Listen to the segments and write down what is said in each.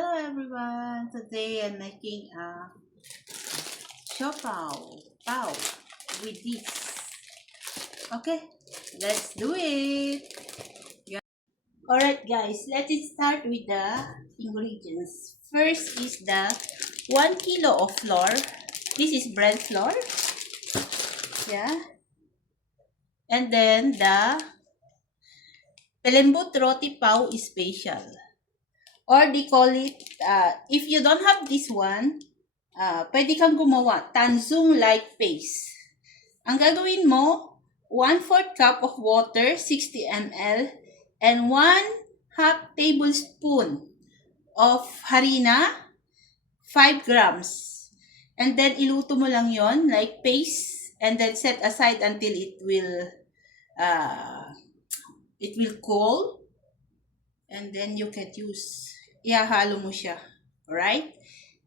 Hello everyone! Today I'm making a siopaw with this. Okay, let's do it! Alright guys, let's start with the ingredients. First is the 1 kilo of flour. This is bread flour. Yeah. And then the Pelembut Roti Pau Special. Or they call it, if you don't have this one, pwede kang gumawa, tanzung like paste. Ang gagawin mo, 1/4 cup of water, 60 ml, and 1/2 tablespoon of harina, 5 grams. And then, iluto mo lang yon like paste, and then set aside until it will cool. And then, you can use, ihahalo mo siya. Alright?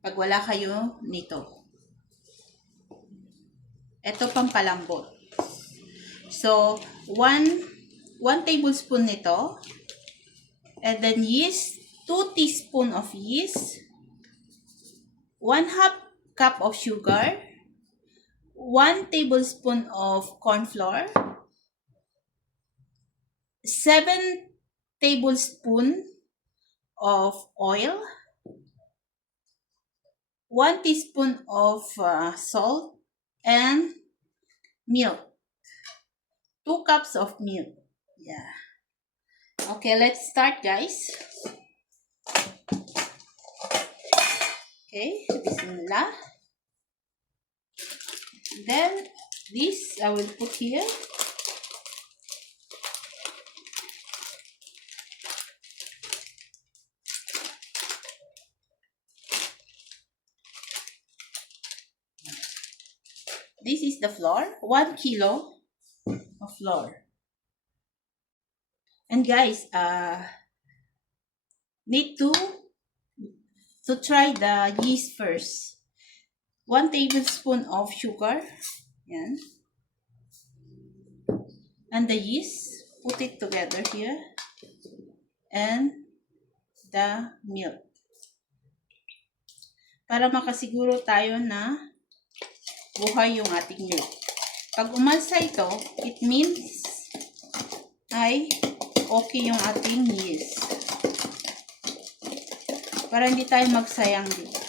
Pag wala kayo nito. Ito pang palambot. So, 1 tablespoon nito. And then yeast, 2 teaspoon of yeast. 1/2 cup of sugar. 1 tablespoon of corn flour. 7 tablespoon of oil. 1 teaspoon of salt and milk. 2 cups of milk. Yeah. Okay, let's start, guys. Okay, bismillah. Then this I will put here. This is the flour, 1 kilo of flour. And guys, need to try the yeast first. 1 tablespoon of sugar. Yan. And the yeast, put it together here. And the milk. Para makasiguro tayo na buhay yung ating milk. Pag umalsa ito, it means ay okay yung ating yeast. Para hindi tayo magsayang dito.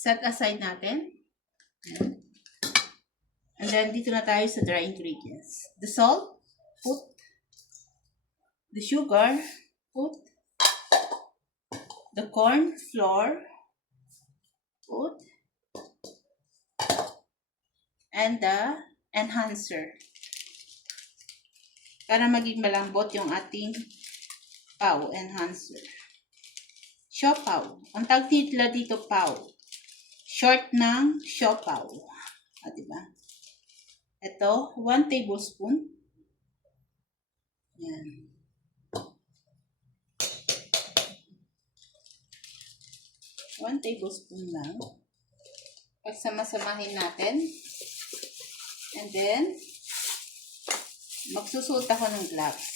Set aside natin. And then, dito na tayo sa dry ingredients. The salt, put. The sugar, put. The corn flour, put. And the enhancer. Para maging malambot yung ating pau, enhancer. Siopaw. Ang tawag nila dito, pau. Short ng siopaw. Diba? Ito, 1 tablespoon. Yan. One tablespoon lang. Pagsama-samahin natin. And then, magsusuot ako ng gloves.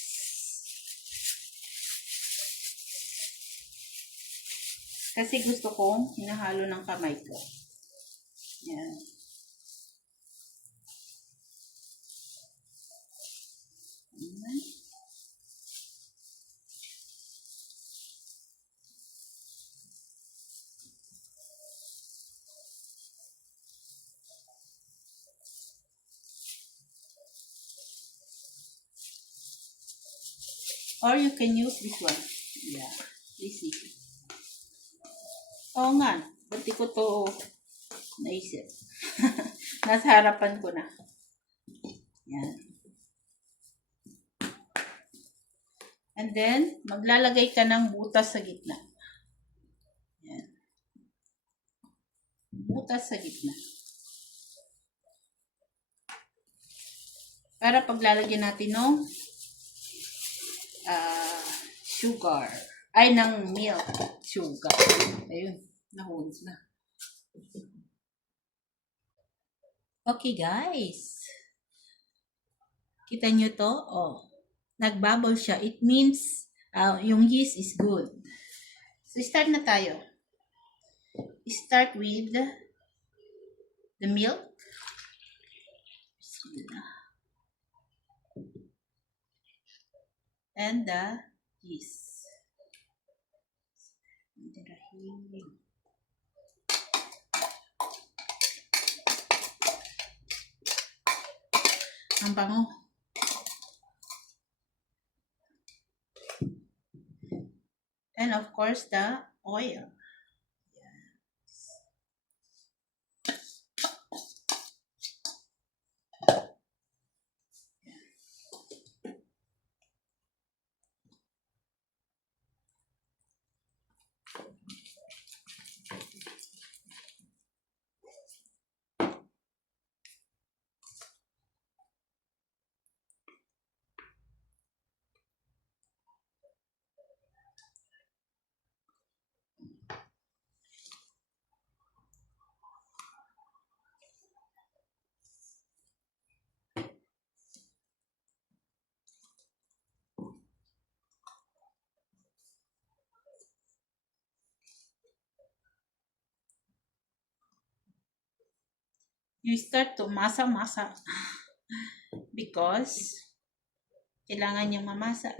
Kasi gusto kong hinahalo ng kamay ko. Yan. Or you can use this one. Yeah. This is. Oo nga. Ba't di ko to naisip? Nasa harapan ko na. Yan. And then, maglalagay ka ng butas sa gitna. Yan. Butas sa gitna. Para paglalagyan natin ng sugar. Ay, ng milk. Sugar. Ayun. Nahulog na. Okay, guys. Kita nyo to? Oh, nagbubble siya. It means yung yeast is good. So, start na tayo. Start with the milk. And the yeast. Ang bango. And of course, the oil. You start to masa-masa because kailangan niyang mamasa.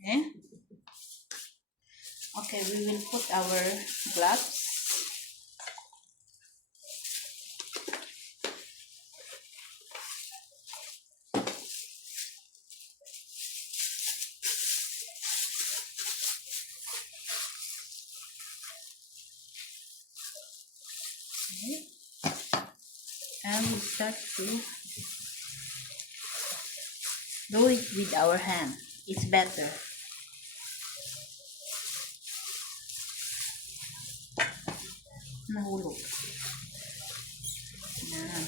Okay? Okay, we will put our gloves. Okay. And we start to do it with our hand. It's better. Nahulog. Yan.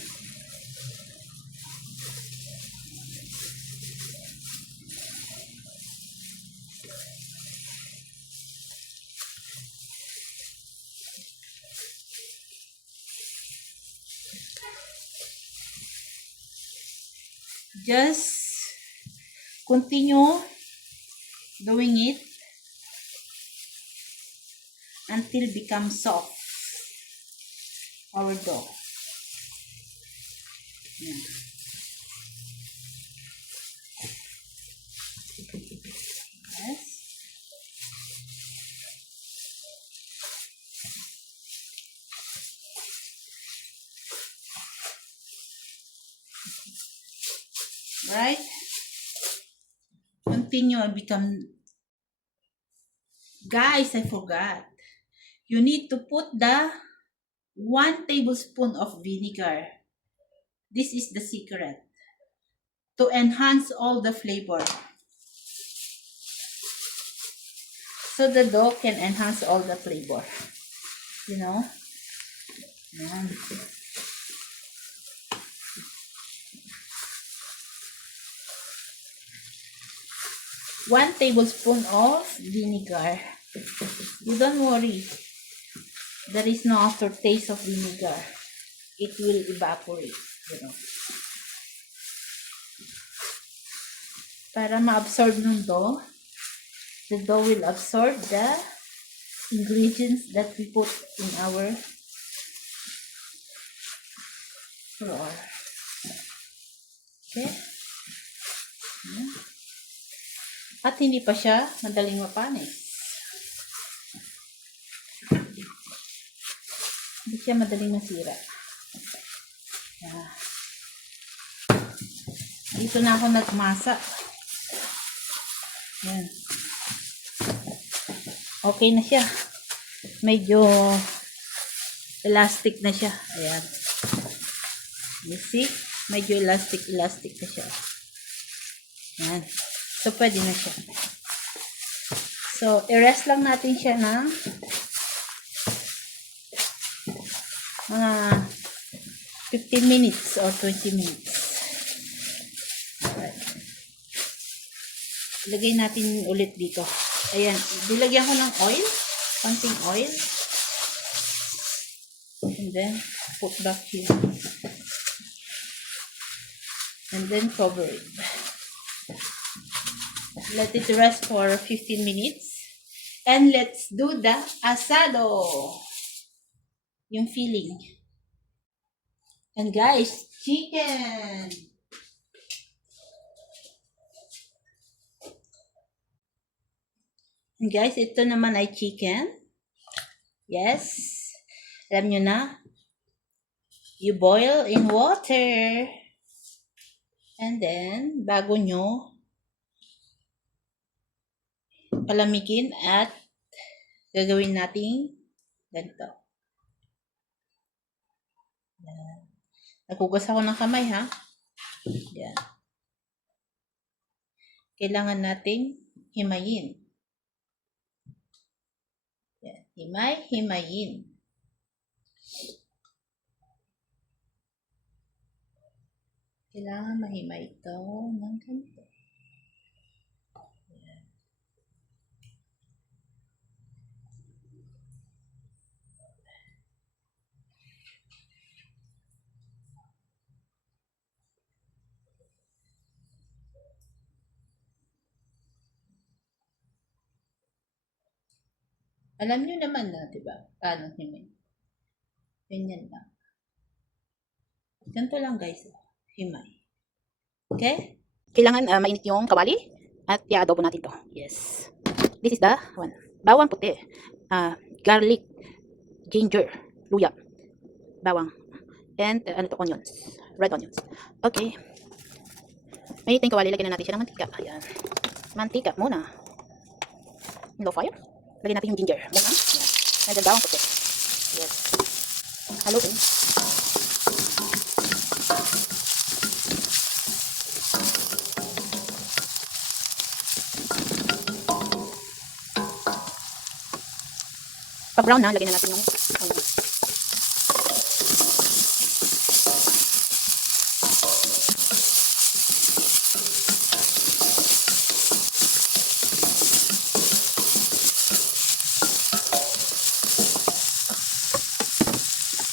Just continue doing it until become soft our dough. Yan. Yes. Right? Continue and become. Guys, I forgot. You need to put the 1 tablespoon of vinegar. This is the secret to enhance all the flavor. So the dough can enhance all the flavor. You know? Yan. 1 tablespoon of vinegar. You don't worry. There is no aftertaste of vinegar. It will evaporate, you know. Para ma-absorb ng dough, the dough will absorb the ingredients that we put in our flour. Okay? At hindi pa siya madaling mapanis. Hindi siya madaling masira. Yeah. Dito na ako nagmasa. Yan. Okay na siya. Medyo elastic na siya. Ayan. You see? Medyo elastic na siya. Ayan. So, pwede na siya. So, i-rest lang natin siya ng mga 15 minutes or 20 minutes. Alright. Ilagay natin ulit dito. Ayan, dilagyan ko ng oil, konting oil. And then, put back here. And then, cover it. Let it rest for 15 minutes. And let's do the asado. Yung filling. And guys, chicken. And guys, ito naman ay chicken. Yes. Alam nyo na. You boil in water. And then, bago nyo palamigin at gagawin nating ganito. Yan. Naghugas ako ng kamay, ha? Yan. Kailangan nating himayin. Yan. Himayin. Kailangan mahimay ito ng ganito. Yan. Alam nyo naman na, diba? Paano himay? Ganyan lang. Ganito lang, guys. Himay. Okay? Kailangan mainit yung kawali at i-adobo natin to. Yes. This is the one. Bawang puti. Garlic, ginger, luya, bawang, and onions. Red onions. Okay. Mainit yung kawali. Lagyan na natin siya ng mantika. Ayan. Mantika muna. Low fire. Lagyan natin yung ginger muna. Ayan. And then bawang puti. Yes. Haluin. Pag brown na, lagyan na natin yung onion.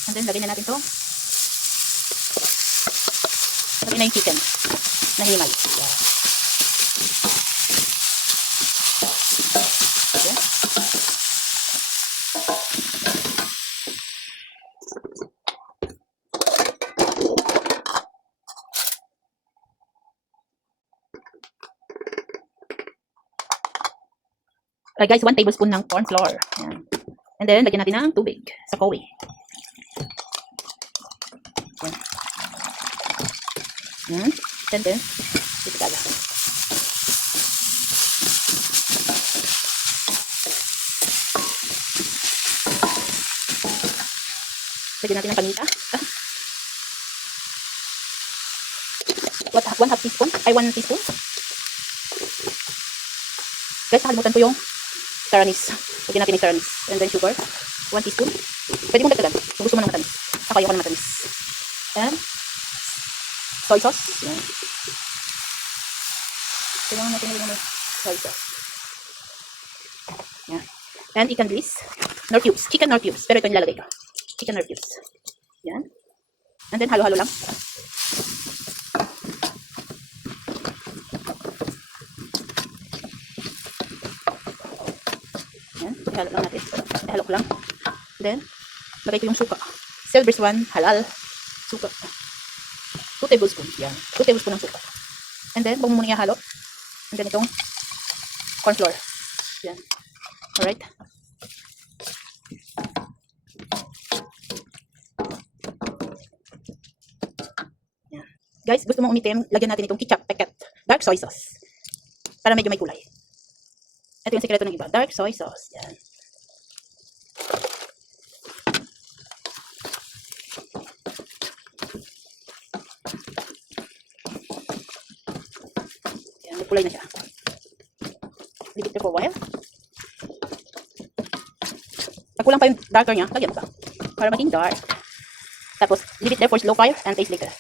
And then, lagyan na natin to. Lagyan na yung chicken na himay. Yeah. Okay. Alright guys, 1 tablespoon ng corn flour. Ayan. And then, lagyan natin ng tubig sa kawi. Ayan. And then, itigala. Lagyan natin ng paminta. 1 half teaspoon. Ay, 1 teaspoon. Guys, nakalimutan ko yung saranis. Lagyan natin yung saranis. And then sugar. 1 teaspoon. Pwede mong dagdagan kung gusto mo ng matamis. Ako ayoko ng matamis. And soy sauce. Yan. Kailangan natin yung soy sauce. Yan. And ikan bilis. Nor cubes. Chicken nor cubes. Pero ito yung nilalagay ko. Chicken nor cubes. Yan. And then halo-halo lang. Yan. Ihalo lang natin. Ihalo ko lang. Then, lagay ko yung suka. Silver Swan, halal. Suka. 2 tablespoons. Yan. 2 tablespoons ng suka. And then, huwag mo muna ihalo. And then, itong corn flour. Yan. Alright. Yan. Guys, gusto mong umitim, lagyan natin itong ketchup packet. Dark soy sauce. Para medyo may kulay. Ito yung sekreto ng iba. Dark soy sauce. Yan. Yan, may kulay na siya. Leave it there for a while. Pag kulang pa yung darker niya, lagyan mo pa. Para maging dark. Tapos, leave it there for slow fire and taste later.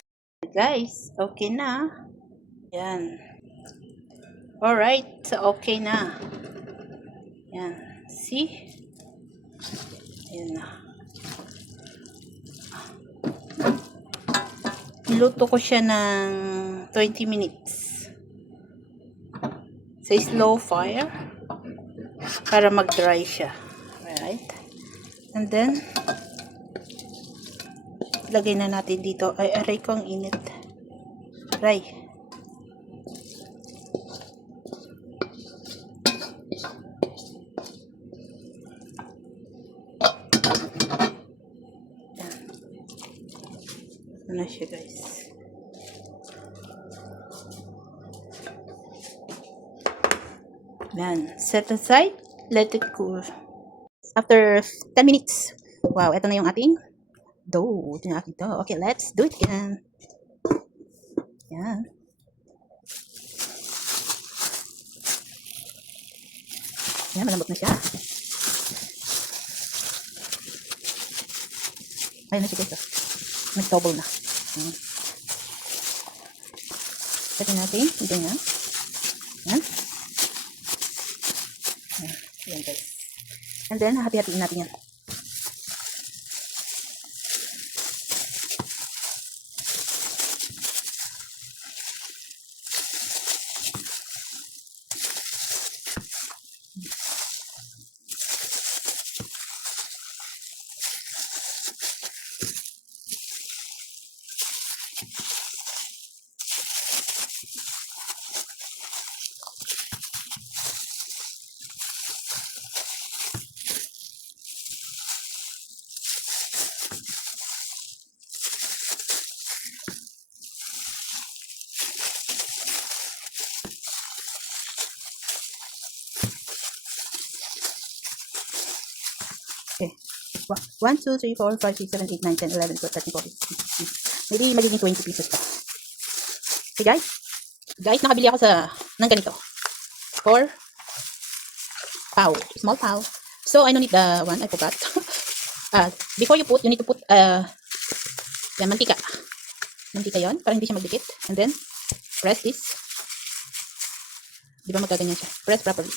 Guys, okay na. Yan. Alright, so okay na. Yan. See? Ayan na. Niluto ko siya ng 20 minutes. Sa slow fire. Para mag-dry siya. Alright. And then, lagay na natin dito. Ay, aray ko ang init. Aray. Ito na siya, guys. Yan. Set aside. Let it cool. After 10 minutes. Wow, ito na yung ating dough. Ito na ating dough. Okay, let's do it again. Yan. Yan, malambot na siya. Ayun na siya guys. Nag-double na. Yan. Pwede natin. Ganyan. Yan. Yan guys. And then, hati-hatiin natin yan. Okay. 1, 2, 3, 4, 5, 6, 7, 8, 9, 10, 11, 12, 13, 14, 15. Maybe magiging 20 pieces pa. Okay guys. Guys, nakabili ako ng ganito. For pau. Small pau. So, I don't need the one. I forgot. Before you need to put yan, mantika. Mantika yon para hindi siya magdikit. And then, press this. Di ba magkaganyan siya? Press properly.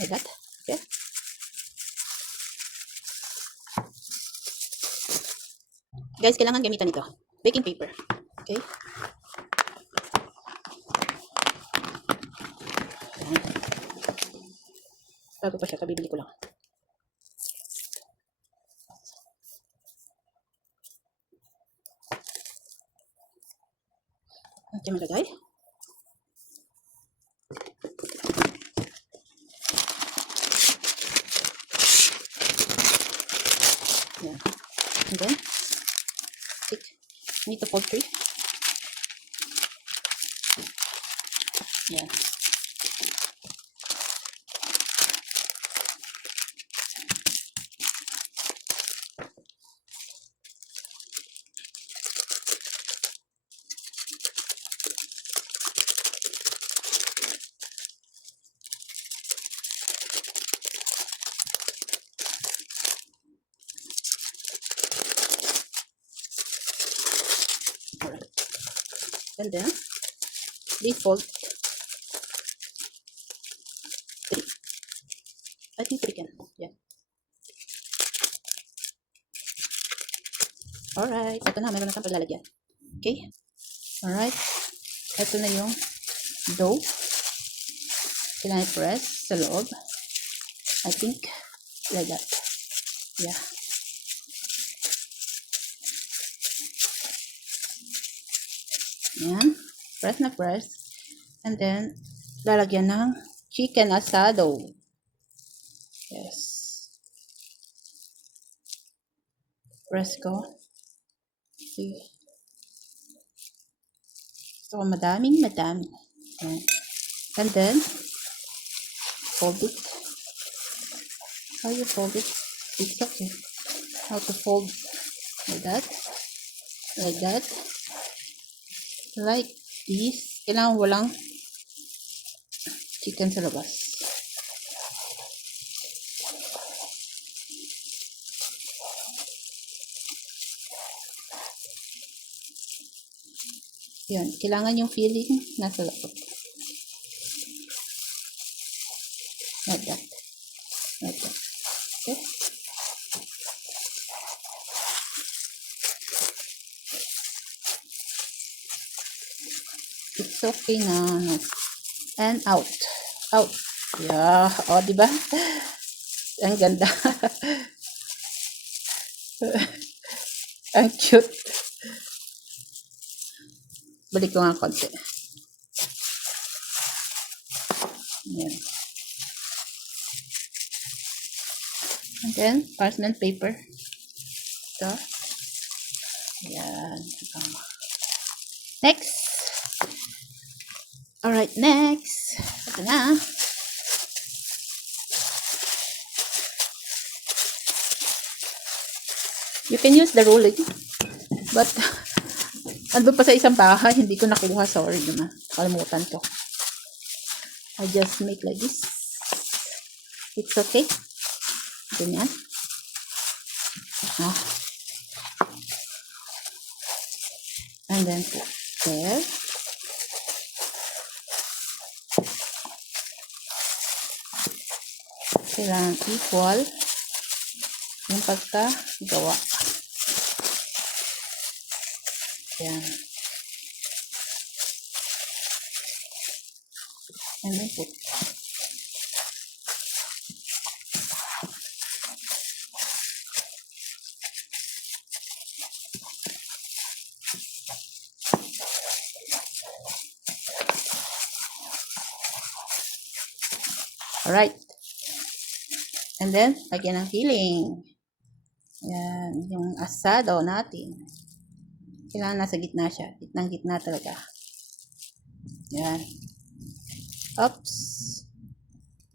Like that. Okay. Guys, kailangan gamitan ito. Baking paper. Okay. Ayan. Bago pa siya, kabibili ko lang. Okay, malagay. Yeah. And then, need to fold 3. Yeah. And then, default 3. I think 3 can. Yeah. Alright. Ito na. Meron na tayong paglalagyan. Okay. Alright. Ito na yung dough. Kailangan i-press sa loob. I think like that. Yeah. Yan. Press na press. And then, lalagyan ng chicken asado. Yes. Press ko. See. So, madaming. Yan. And then, fold it. How you fold it? It's okay. How to fold like that. Like that. like this. Kailangan walang chicken sa labas. Yan, kailangan yung filling nasa loob. Like that. Like that. Okay? It's okay na. And out. Out. Yeah. O, diba? Ang ganda. Ang cute. Balik ko nga konti. Ayan. And then, parchment paper. Ito. Ayan. Next. Alright, next. Ito na. You can use the rolling. But, andun pa sa isang bahay, hindi ko nakuha. Sorry naman. Kalimutan ko. I just make like this. It's okay. Ganyan. Ah. And then put there. Kailangan equal yung pagkagawa. Yan. And then put. Alright. And then, lagyan ng filling. Yan, yung asado natin. Kailangan nasa gitna siya. Gitnang-gitna talaga. Yan. Oops.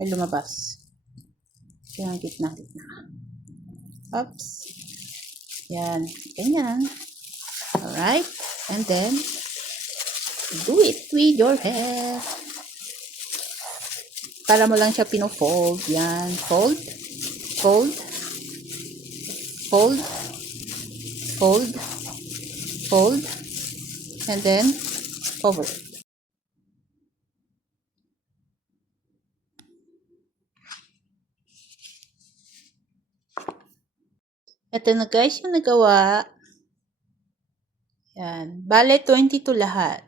May lumabas. Kailangan gitna-gitna. Oops. Yan. Ganyan. Alright. And then, do it with your hair. Para mo lang siya pino-fold. Yan. Fold. Fold. Fold. Fold. Fold. And then, cover. Ito na guys yung nagawa. Yan. Bale, 22 lahat.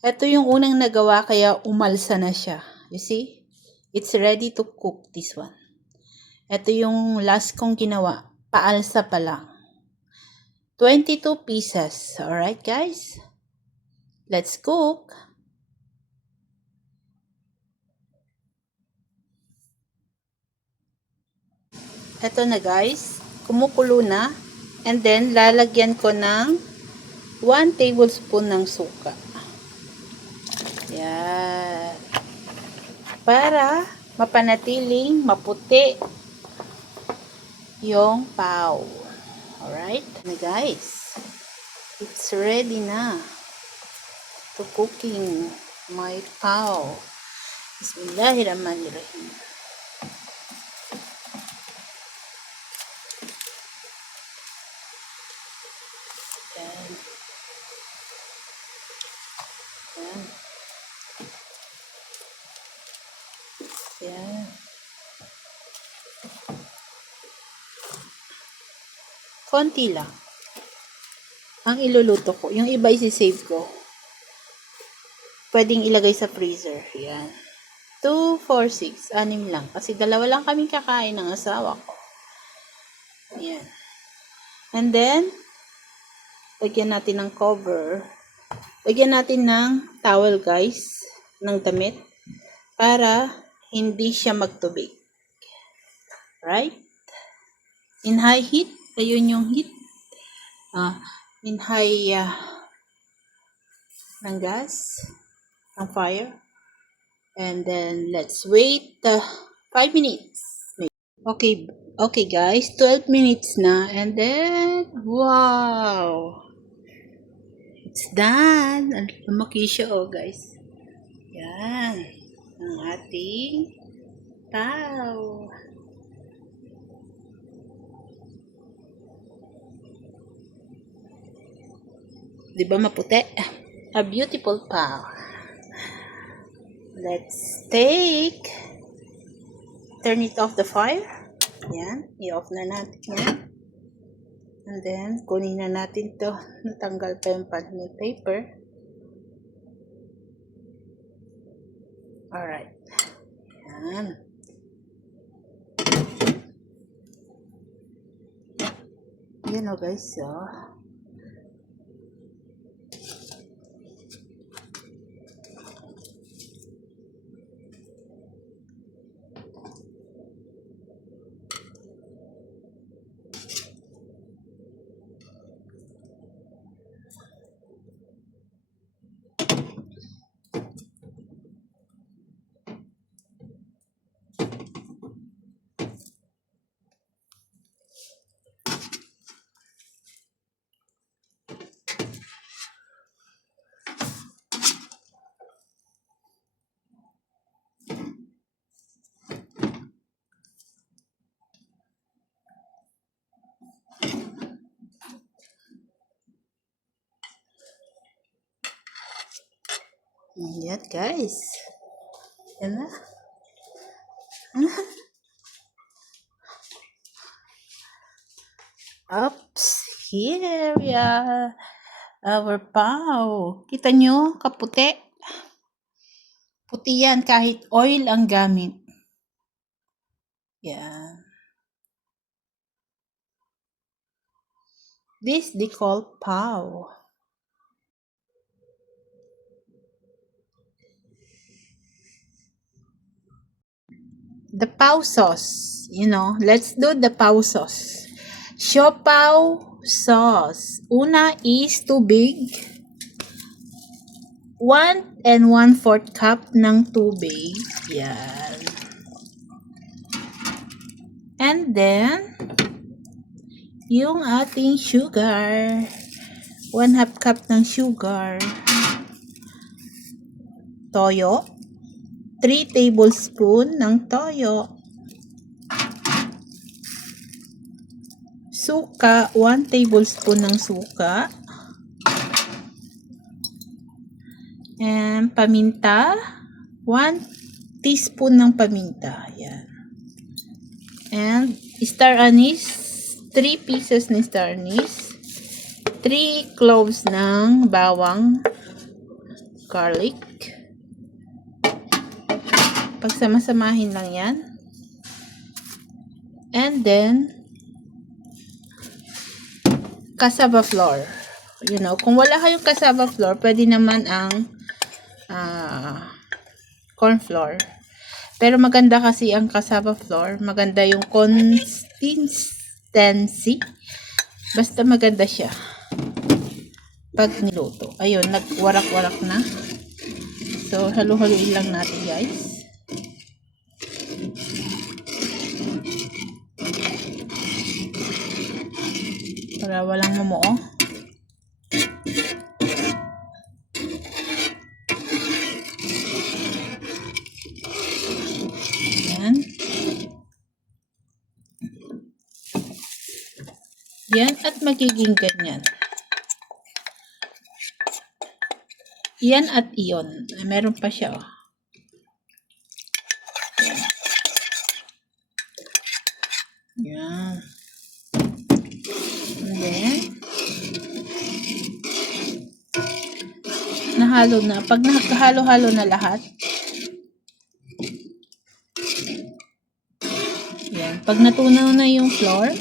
Ito yung unang nagawa kaya umalsa na siya. You see? It's ready to cook this one. Ito yung last kong ginawa. Paalsa pa lang. 22 pieces. Alright guys? Let's cook. Ito na guys. Kumukulo na. And then, lalagyan ko ng 1 tablespoon ng suka. Yan. Para mapanatiling maputi yung pao. Alright? Na guys. It's ready na to cooking my pao. Bismillahirrahmanirrahim. Yan. Yan. Yan. Konti lang ang iluluto ko. Yung iba isi-save ko. Pwedeng ilagay sa freezer. Yan. 2, 4, 6. 6 lang. Kasi dalawa lang kaming kakain ng asawa ko. Yan. And then, lagyan natin ng cover. Lagyan natin ng towel guys. Ng damit. Para hindi siya magtubig. Right? In high heat. Ayun yung heat. In high ng gas. Ng fire. And then, let's wait 5 minutes. Okay guys. 12 minutes na. And then, wow! It's done. Lumaki siya, oh, guys. Yan. Ang ating pau. Di ba maputi? A beautiful pau. Let's turn it off the fire. Yan. I-off na natin yan. And then, kunin na natin to. Natanggal pa yung parchment paper. Alright. Yan. Yan o guys. So, yan guys. Yan na. Oops. Here we are. Our pau. Kita nyo? Kaputi. Puti yan kahit oil ang gamit. Yan. This they call pau. The pau sauce. Let's do the pau sauce. Siopao sauce. Una is tubig. 1 1/4 cup ng tubig. Yan. And then, yung ating sugar. 1/2 cup ng sugar. Toyo. 3 tablespoon ng toyo. Suka, 1 tablespoon ng suka. And paminta, 1 teaspoon ng paminta. Yan. And star anise, 3 pieces ng star anise. 3 cloves ng bawang garlic. Pagsama-samahin lang yan. And then, cassava flour. Kung wala kayong cassava flour, pwede naman ang corn flour. Pero maganda kasi ang cassava flour. Maganda yung consistency. Basta maganda siya. Pag niluto. Ayun, nagwarak-warak na. So, halo-haloin lang natin guys. Para walang mamuo. Yan. Yan at magiging ganyan. Yan at iyon. Meron pa siya. Oh. Yan. And then, nahalo na. Pag nakahalo-halo na lahat, yan. Pag natunaw na yung flour,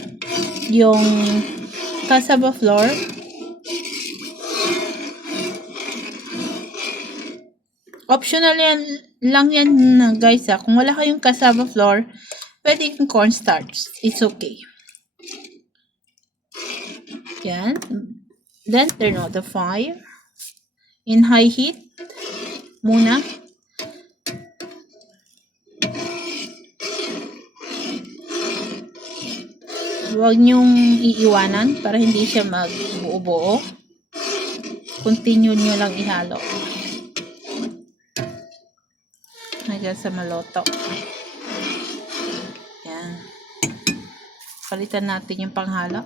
yung cassava flour, optional yan lang yan guys. Kung wala kayong cassava flour, pwede yung cornstarch. It's okay. Yan. Then, turn on the fire. In high heat. Muna. Huwag niyong iiwanan para hindi siya magbuo-buo. continue nyo lang ihalo hanggang sa maluto. Yan. Palitan natin yung panghalo.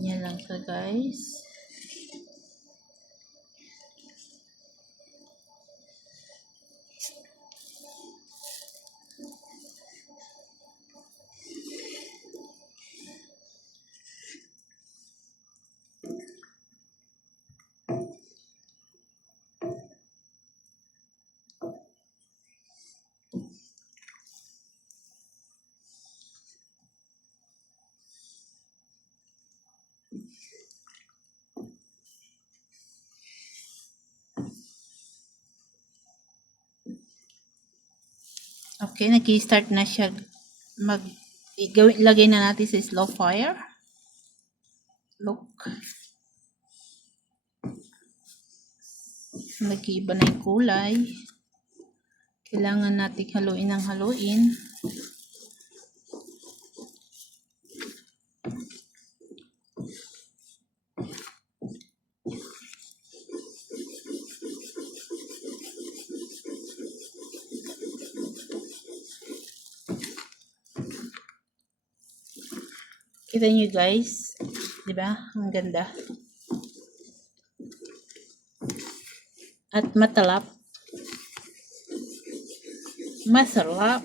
Yan lang to guys. Okay, nag-start na siya lagay na natin sa slow fire. Look. Nag-iiba na yung kulay. Kailangan natin haluin ng haluin. Kita nyo guys, di ba? Ang ganda. At matalap. Masarap.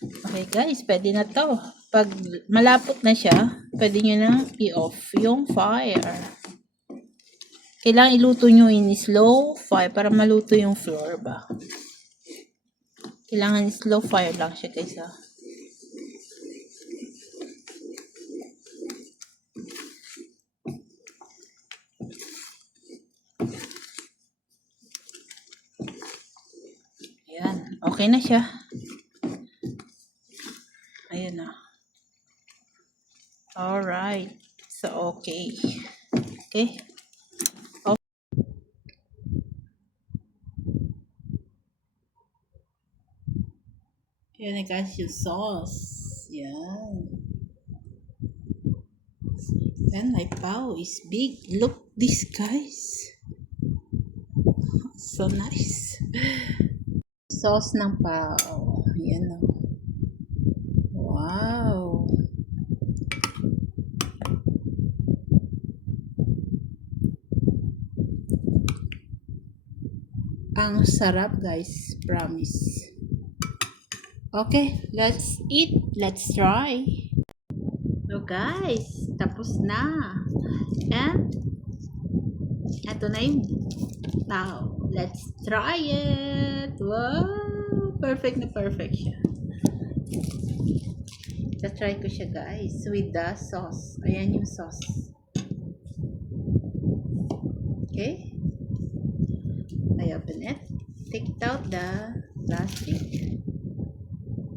Okay guys, pwede na to. Pag malapot na siya, pwede nyo nang i-off yung fire. Kailangan iluto nyo in slow fire para maluto yung flour ba. Kailangan slow fire lang siya guys ha. Ayan, okay na siya. Ayan na. Alright. So, okay. Okay. Ayan na guys, yung sauce. Yan. And my pao is big. Look this guys. So nice. Sauce ng pao. Ayan o. Wow. Ang sarap guys. Promise. Okay, let's eat. Let's try. So guys, tapos na. And ito na yung tao. Let's try it. Wow, perfect na perfect siya. Try ko siya guys with the sauce. Ayan yung sauce. Okay. I open it. Take it out the plastic.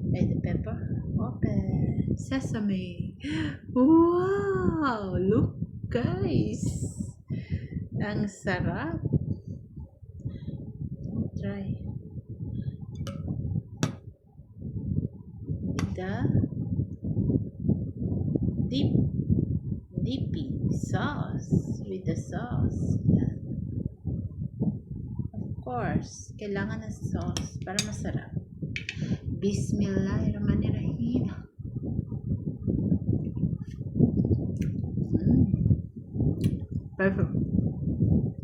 And the pepper. Open. Sesame. Wow! Look guys. Ang sarap. Try. The dipping sauce with the sauce. Of course, kailangan ng sauce para masarap. Bismillahirrahmanirrahim. Perfect.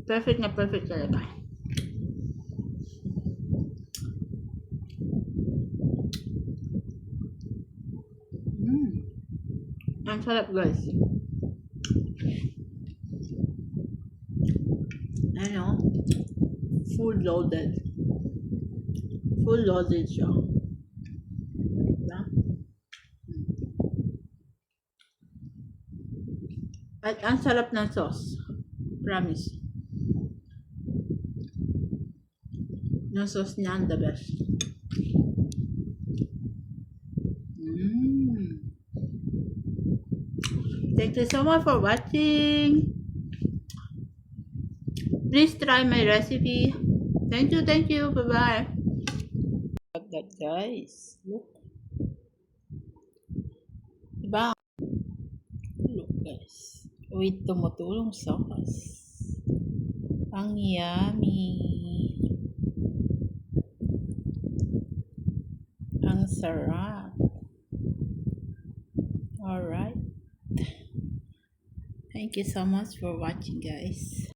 Perfect na perfect talaga. Ang sarap guys. Ano? Full loaded. Full loaded siya. Diba? At ang sarap ng sauce. Promise. Yung sauce niya, the best. Thank you so much for watching. Please try my recipe. Thank you, thank you. Bye-bye. Look at that, guys. Look. Diba? Look, guys. With tumutulong sauce. Ang yummy. Ang sarap. Alright. Thank you so much for watching, guys.